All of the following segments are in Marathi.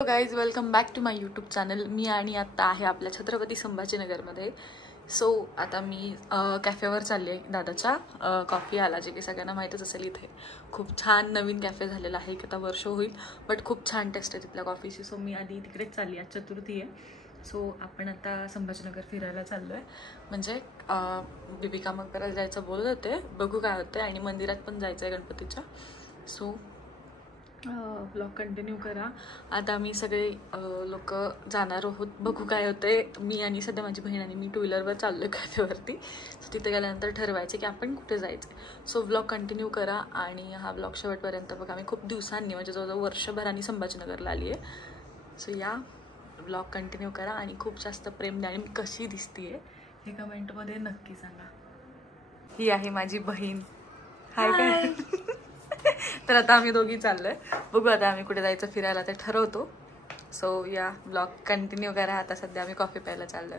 Guys welcome back to my YouTube channel. मी आणि आत्ता आहे आपल्या छत्रपती संभाजीनगरमध्ये. सो आता मी कॅफेवर चालली आहे दादाच्या. कॉफी आला जे की सगळ्यांना माहीतच असेल. इथे खूप छान नवीन कॅफे झालेला आहे. आता वर्ष होईल बट खूप छान टेस्ट आहे तिथल्या कॉफीची. सो मी आधी तिकडेच चालली. आज चतुर्थी आहे. सो आपण आता संभाजीनगर फिरायला चाललो आहे. म्हणजे बीबिका मकबराला जायचं बोलत होते, बघू काय होतं. आणि मंदिरात पण जायचं आहे गणपतीच्या. सो ब्लॉग कंटिन्यू करा. आता आम्ही सगळे लोक जाणार आहोत, बघू काय होतंय. मी आणि सध्या माझी बहीण आणि मी टू व्हीलरवर चाललो आहे कॅफेवरती. सो तिथे गेल्यानंतर ठरवायचं की आपण कुठे जायचं. सो ब्लॉग कंटिन्यू करा आणि हा ब्लॉग शेवटपर्यंत बघा. मी खूप दिवसांनी म्हणजे जवळजवळ वर्षभराने संभाजीनगरला आली आहे. सो या ब्लॉग कंटिन्यू करा आणि खूप जास्त प्रेम द्या. आणि मी कशी दिसते हे कमेंटमध्ये नक्की सांगा. ही आहे माझी बहीण. हाय काय. तर आता आम्ही दोघी चाललोय. बघू आता आम्ही कुठे जायचं फिरायला ते ठरवतो. सो या ब्लॉग कंटिन्यू करा. आता सध्या आम्ही कॉफी प्यायला चाललोय.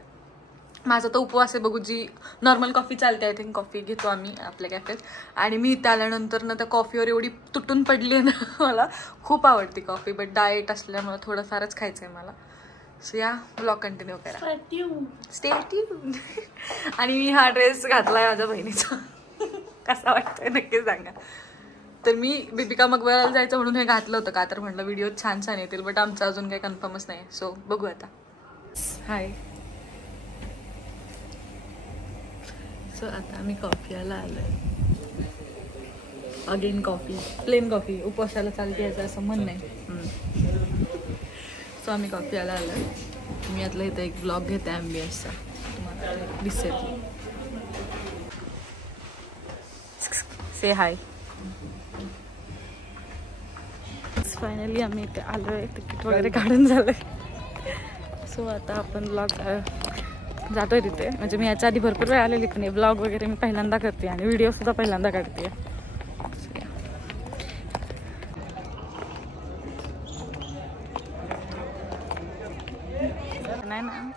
माझा तो उपवास आहे. बघू जी नॉर्मल कॉफी चालते. आय थिंक कॉफी घेतो आम्ही आपल्या कॅफेत. आणि मी इथे आल्यानंतर ना त्या कॉफीवर एवढी तुटून पडली आहे ना. मला खूप आवडती कॉफी बट डाएट असल्यामुळे थोडंफारच खायचं आहे मला. सो या ब्लॉग कंटिन्यू करा. Stay tune. आणि मी हा ड्रेस घातलाय माझ्या बहिणीचा. कसा वाटतोय नक्की सांगा. तर मी बीबिका मकबराला जायचं म्हणून हे घातलं होतं का तर म्हटलं व्हिडिओ छान छान येतील. बट आमचं अजून काही कन्फर्मच नाही. सो बघू आता. हाय. सो आता आम्ही कॉफी यायला आलोय. Again coffee, plain coffee. उपवासाला चालते याचं असं म्हणणं आहे. सो आम्ही कॉफी यायला आलोय. मी यातलं इथं एक ब्लॉग घेते ॲम्बियन्सचा, तुम्हाला दिसेल. से हाय. फायनली आम्ही इथे आलो आहे. तिकीट वगैरे काढून झालं आहे. सो आता आपण ब्लॉग जातो आहे तिथे. म्हणजे मी याच्या आधी भरपूर वेळ आलेली पण ब्लॉग वगैरे मी पहिल्यांदा करते आणि व्हिडिओसुद्धा पहिल्यांदा काढते. नाही ना,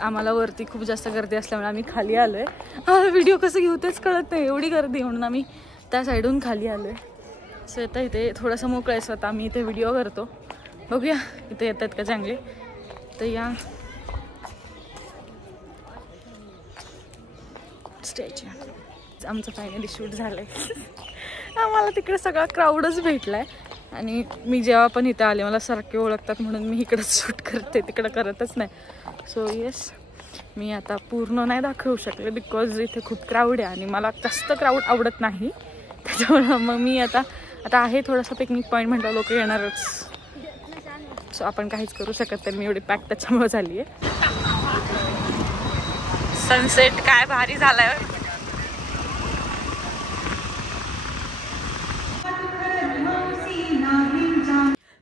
आम्हाला वरती खूप जास्त गर्दी असल्यामुळे आम्ही खाली आलो आहे. व्हिडिओ कसं घेऊ तेच कळत नाही, एवढी गर्दी म्हणून आम्ही त्या साईडून खाली आलो आहे. सो आता इथे थोडंसं मोकळं आहे. स्वतः आम्ही इथे व्हिडिओ करतो. बघूया इथे येतात का चांगले. तर या स्टेज आमचं फायनली शूट झालं आहे. आम्हाला तिकडे सगळा क्राऊडच भेटला आहे. आणि मी जेव्हा पण इथे आले मला सारखे ओळखतात म्हणून मी इकडंच शूट करते, तिकडं करतच नाही. सो येस, मी आता पूर्ण नाही दाखवू शकले बिकॉज इथे खूप क्राऊड आहे आणि मला जास्त क्राऊड आवडत नाही. त्याच्यामुळं मग मी आता आहे थोडासा पिकनिक पॉईंट म्हटलं लोक येणारच. सो आपण काहीच करू शकत नाही. मी एवढी पॅक त्याच्यामुळे झाली आहे. सनसेट काय भारी झालाय.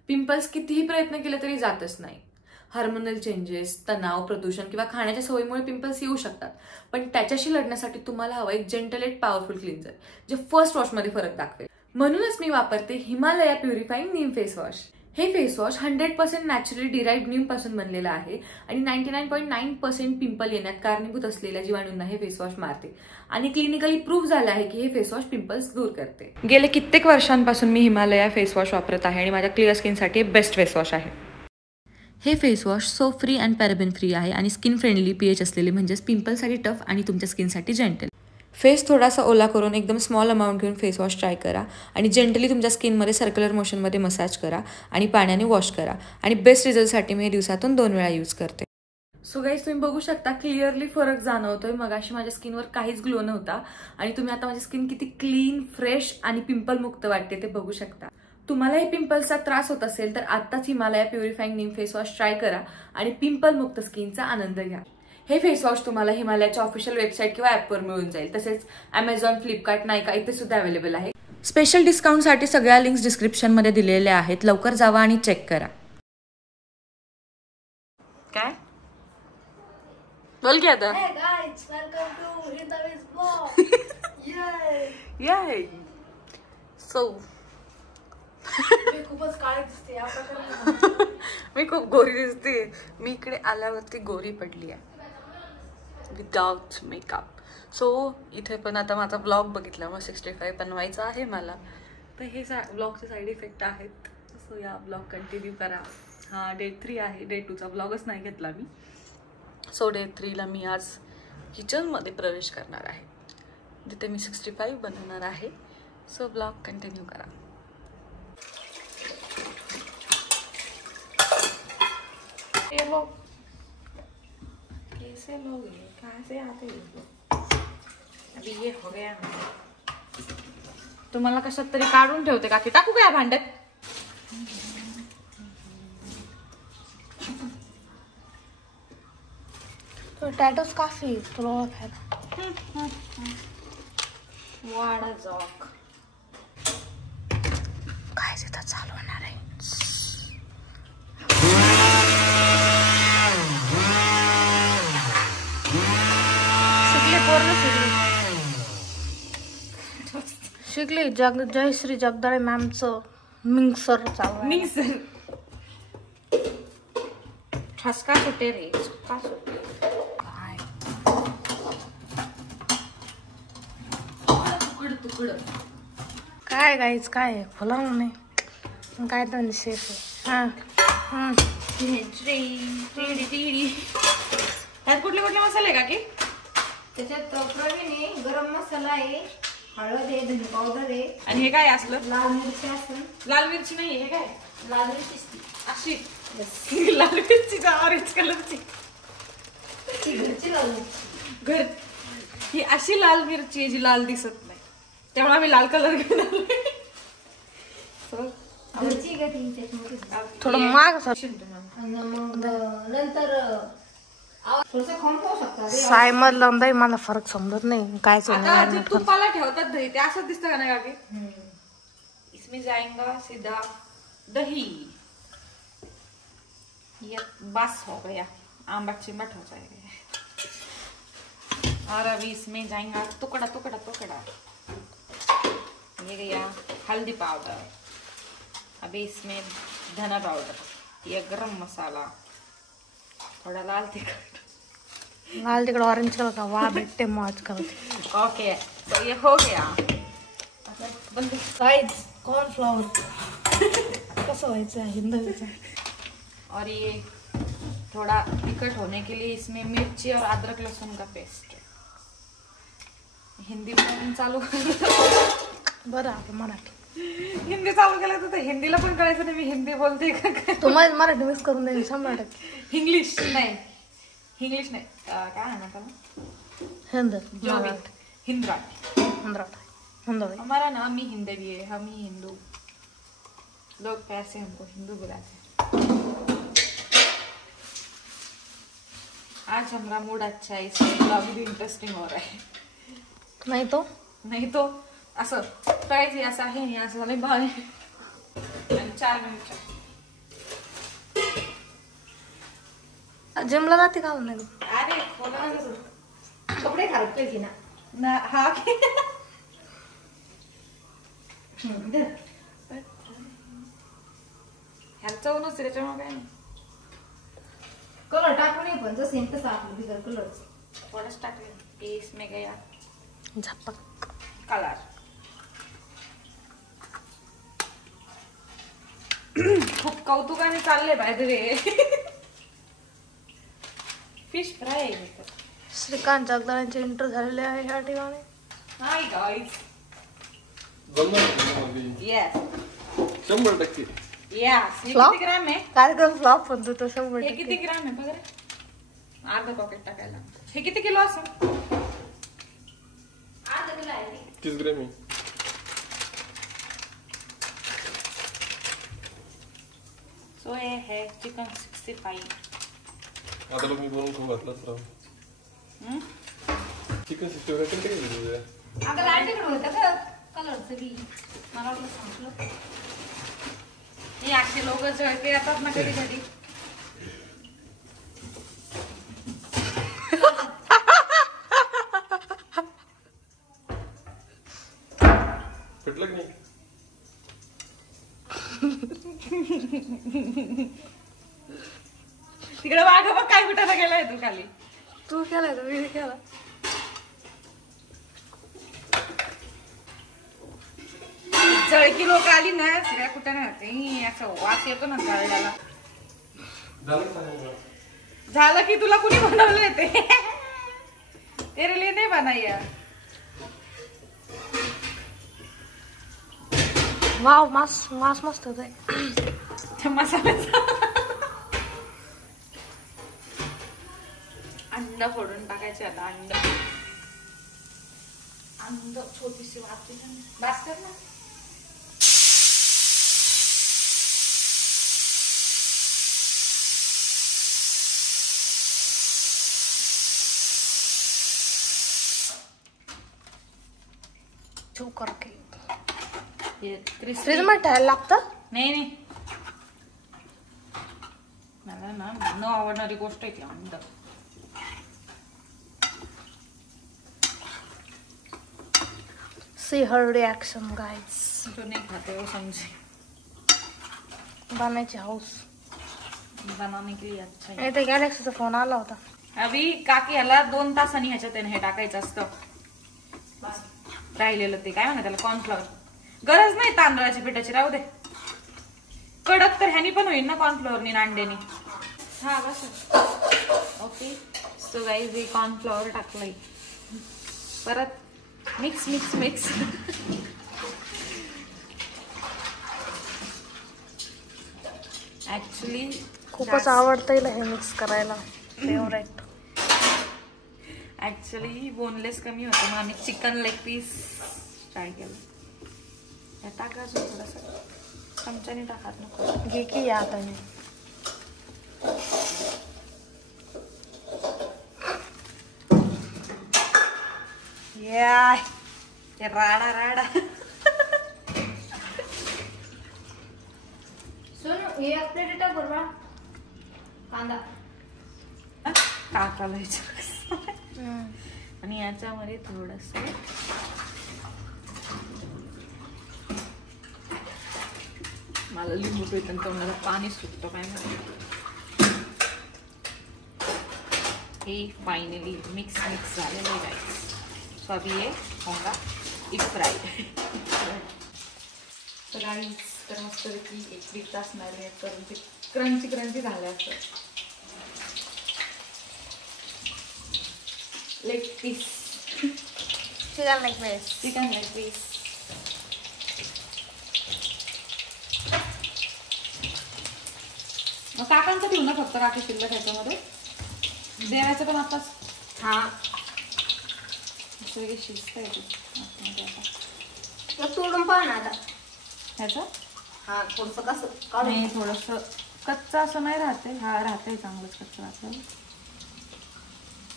पिंपल्स कितीही प्रयत्न केले तरी जातच नाही. हार्मोनल चेंजेस, तणाव, प्रदूषण किंवा खाण्याच्या सवयीमुळे पिंपल्स येऊ शकतात. पण त्याच्याशी लढण्यासाठी तुम्हाला हवं एक जेंटल एट पॉवरफुल क्लिन्झर जे फर्स्ट वॉशमध्ये फरक दाखवेल. म्हणूनच मी वापरते हिमालया प्युरिफाईंग नीम फेस वॉश. हे फेस वॉश 100% नॅचरली डिराइव्ड नीम पासून बनलेलं आहे आणि 99.9% पिंपल येण्यात कारणीभूत असलेल्या जीवाणूंना हे फेस वॉश मारते. आणि क्लिनिकली प्रूव्ह झालं आहे की हे फेस वॉश पिंपल्स दूर करते. गेले कित्येक वर्षांपासून मी हिमालया फेस वॉश वापरत आहे आणि माझ्या क्लिअर स्किनसाठी बेस्ट फेस वॉश आहे. हे face wash soap free and paraben free आहे आणि स्किन फ्रेंडली pH असलेले म्हणजेच पिंपलसाठी टफ आणि तुमच्या स्किनसाठी जेंटल. फेस थोडासा ओला करून एकदम स्मॉल अमाऊंट घेऊन फेस वॉश ट्राय करा आणि जेंटली तुमच्या स्किनमध्ये सर्क्युलर मोशनमध्ये मसाज करा आणि पाण्याने वॉश करा. आणि बेस्ट रिझल्टसाठी मी दिवसातून 2 वेळा यूज करते. सो गाईज तुम्ही बघू शकता क्लिअरली फरक जाणवतोय. मगाशी माझ्या स्किनवर काहीच ग्लो नव्हता आणि तुम्ही आता माझी स्किन किती क्लीन, फ्रेश आणि पिंपल मुक्त वाटते ते बघू शकता. तुम्हालाही पिंपल्सचा त्रास होत असेल तर आत्ताच हिमालया प्युरिफाईंग नीम फेस वॉश ट्राय करा आणि पिंपल मुक्त स्किनचा आनंद घ्या. हे फेस वॉश तुम्हाला हिमालयाच्या ऑफिशियल वेबसाईट किंवा ॲपवर मिळून जाईल. तसेच Amazon, फ्लिपकार्ट, नायका इथे सुद्धा अवेलेबल आहे. स्पेशल डिस्काउंटसाठी सगळ्या लिंक्स डिस्क्रिप्शनमध्ये दिलेल्या आहेत. लवकर जावा आणि चेक करा. काय बोल की आता. सो खूपच काळी दिसते. मी खूप गोरी दिसते. मी इकडे आल्यावरती गोरी पडली आहे विदाउट मेकअप. सो इथे पण आता माझा ब्लॉग बघितला मग 65 बनवायचा आहे मला. तर हे ब्लॉगचे साईड इफेक्ट आहेत. सो या ब्लॉग कंटिन्यू करा. हा डे 3 आहे. डे 2चा ब्लॉगच नाही घेतला मी. सो डे 3ला मी आज किचनमध्ये प्रवेश करणार आहे, जिथे मी 65 बनवणार आहे. सो ब्लॉग कंटिन्यू करा. ये लोग कैसे लोग हैं, कहाँ से आते हैं लोग. अभी ये हो गया. तुम्हाला कशात तरी काढून ठेवते काकी. टाकू का या भांड्यात? तो टॅटोज काफी तुला ओळखायला. वाडा जॉक काय तिथं चालू होणार आहे. शिकले पोरं शिकली जयश्री जगदाळे मॅमचं मिक्सर चालू. मिक्सर ठसका सुटे रे, ठसका सुटे. काय गाईच काय फुला नाही काय तर शेफ आहे. त्यात कुठले कुठले मसाले आहे काकी? त्याच्यात प्रवीण आहे, गरम मसाला आहे, हळद आहे, धने पावडर आहे. आणि हे काय असलं? लाल मिरची असं. लाल मिरची नाही. हे काय? लाल मिरची अशी लाल मिरची ऑरेंज कलरची घरची लाल मिरची. घर ही अशी लाल मिरची आहे जी लाल दिसत नाही, त्यामुळे आम्ही लाल कलर घेणार. घरची का ती त्याच्यामध्ये. थोडं माग आणि मग नंतर थोडंसं खाऊन पाहू शकता. साय मधला दही मला फरक समजत नाही काय आता जे तुपाला ठेवतात दही ते असं दिसतं का नाही काकी? इसमें जाएगा सीधा दही. ये बस हो गया, आंबा चिमट हो जाएगा. और अभी इसमें जाएगा टुकड़ा टुकड़ा टुकड़ा. ये गया हल्दी पाउडर. अभी इसमें धना पाउडर, ये गरम मसाला, थोड़ा लाल तिखट. लाल तिकडे ऑरेंज कलर का वाह भेटते मौज करते. ओके तो ये हो गया. बंद. गाइस कॉर्नफ्लॉवर कसं व्हायचं हिंदवीचं. और ये थोड़ा तिखट होने के लिए इसमें मिर्ची और अदरक लहसुन का पेस्ट. हिंदी में चालू बरं आपण मराठी. हिंदी चालू केलं तर हिंदीला पण कळायचं नाही मी हिंदी बोलते का काय. तुम्हाला मराठी मिक्स करून देईन 100%. इंग्लिश नहीं क्या है मतलब हिंद जो भी हिंदराठी. हिंदवी हमारा नाम ही हिंदवी है, हम ही हिंदू लोग पैसे हमको हिंदू बुलाते हैं. आज हमारा मूड अच्छा है, इसलिए ब्लॉग भी इंटरेस्टिंग हो रहा है. नहीं तो असं करायचं असं आहे नाही असं झालं भाव. आणि 4 मिनिट जिमला जाते का नाही. अरे खोला कपडे घालतोय की ना. हा ह्याचं चवनच त्याच्यामुळे काय नाही. कलर टाकू नाही पण सेम तसं आपलं बिगर कलर थोडंच टाकले. इसमें गया झपक कलर. खूप कौतुकाने चालले बाय रे. फिश फ्राय आहे. श्रीकांत जगदाळेंचे इंटर झालेले आहे या ठिकाणी. Hi guys. येस 100%. येस. हे Flop? किती ग्रॅम आहे? कार्यक्रम फ्लॉप होतो तो 100%. हे किती ग्रॅम आहे बघा रे. अर्धा पॉकेट टाकायला. हे किती किलो असं? 30 ग्रॅम आहे. सो ये है चिकन 65. आता लोक मी बनवून खाऊ घातलाच राव. चिकन 65 करते का तुझ्या? अगं लाईट होतं का कलरचं बी. मला वाटलं सांगितलं. हे असे लोक जळके येतात ना कधी कधी. फिटलं की नाही? तिकडे वाघ बघ काय कुठं गेलाय तू खाली. तू केलाय तर मी केला. जळकी लोक आली ना शिऱ्या कुठं नाही असं वास येतो ना जळल्याला. झालं की तुला कुणी बनवलंय ते तेरे लिए नाही बनाया. वाव मास मास मस्त होतंय मसाल्याचा अंड फोडून टाकायचे आता. अंड अंड छोटीशी वाटी बास कर ना. छू करके क्रिस्पी फ्रीज मध्ये ठेवायला लागतं. नाही मला ना न आवडणारी गोष्ट आहे ती अंड. सी हर रिएक्शन गाइस. जो नहीं खाते वो समझे. बनायची हाऊस. बनाने के लिए अच्छा है. नाही तर गॅलेक्सीचा फोन आला होता. अभी काकी ह्याला 2 तासांनी ह्याच्यात हे टाकायचं असतं राहिलेलं ते काय म्हणा त्याला कॉर्नफ्लॉवर. गरज नाही तांदळाची पिठाची राहू दे. कडक तर ह्यानी पण होईल ना कॉर्नफ्लॉवरनी अंड्यानी. हा बस ओके. सो गाईज हे कॉर्नफ्लॉवर टाकलंय. परत मिक्स मिक्स मिक्स. ऍक्च्युली खूपच आवडतं हे मिक्स करायला. फेवरेट. ऍक्च्युली बोनलेस कमी होतं मग आम्ही चिकन लेग पीस ट्राय केलं. टाका अजून थोडंसं चमच्याने टाकात नको. घे की या आता मी. ते राडा राडा. सोनू हे आपल्या डेटा बरोबर कांदा टाकायला आणि याच्यामध्ये थोडस मला लिंबू पिळताना तोंडाला पाणी सुटतं काय माहिती. हे फायनली मिक्स मिक्स झालेलं आहे गाईस. सो अभी ये होगा इफ फ्राई. तर गाईस तर मस्त एक 1 तास मॅरिनेट करून ते क्रंची क्रंची झालं असतं. Leg piece chicken leg piece. Chicken leg piece. मग काकांचं ठेवू ना फक्त काकी शिल्लक ह्याच्यामध्ये. देवाचं पण आताच हा सगळे शिजत आहे तर तोडून पाहा ना आता. ह्याचं हा थोडस कसं काढून नाही थोडस कच्चं असं नाही राहते. हा राहतंय चांगलंच कच्चं आपल्याला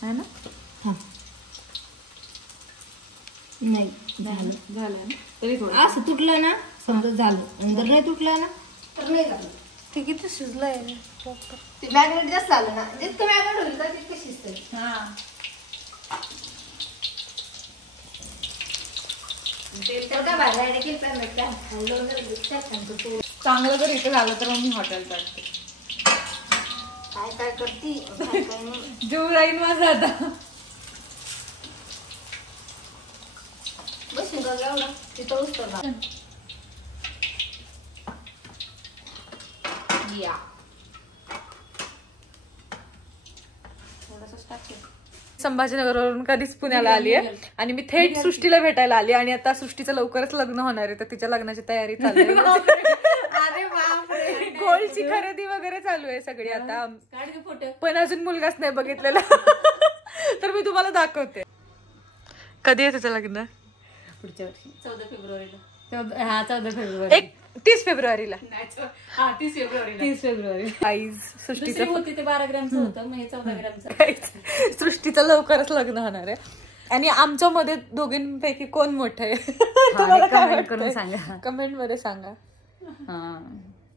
आहे ना. नाही झालं झालं ना तरी थोडं असं तुटलं ना समजा झालं. आणि जर नाही तुटलं ना तर नाही झालं. ते किती शिजलंय. ते मॅग्नेट जास्त झालं ना जितकं मॅग्नेट होईल तर तितकं शिजतंय. हा तेवढ्या भाज्या देखील पण भेटल्या. खाल्लं वगैरे चांगलं जर इथं झालं तर मग मी हॉटेल काढते. काय काय करती काय काय नाही. जीव राहील माझा आता. बसून का एवढं तिथं उचतर का या थोडंसंच टाकते. संभाजीनगरवरून कधीच पुण्याला आली आहे आणि मी थेट सृष्टीला भेटायला आली. आणि आता सृष्टीचं लवकरच लग्न होणार आहे तर तिच्या लग्नाची तयारी चालू आहे. अरे बापरे. गोल्डची खरेदी वगैरे चालू आहे सगळी आता. फोटो पण अजून मुलगाच नाही बघितलेला तर मी तुम्हाला दाखवते. कधी आहे तिचं लग्न. पुढच्या वर्षी 14 फेब्रुवारीला. 14 फेब्रुवारी. 30 फेब्रुवारीला. 30 फेब्रुवारी. आईज सृष्टीचं होती ते 12 ग्रॅमचं होतं मग हे 14 ग्रॅमचं. सृष्टीचं लवकरच लग्न होणार आहे. आणि आमच्या मध्ये दोघींपैकी कोण मोठं आहे तुम्हाला काय करून सांगा. कमेंट मध्ये सांगा.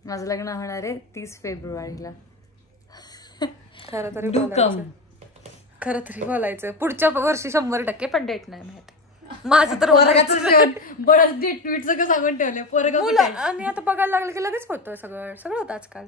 माझं लग्न होणार आहे 30 फेब्रुवारीला. खरं तरी बोलायचं पुढच्या वर्षी 100% पण डेट नाही माहिती माझं तर. बरंच डेट ट्वीट सगळं सांगून ठेवलंय पोरगा. आणि आता बघायला लागलं की लगेच होतं सगळं होतं आजकाल.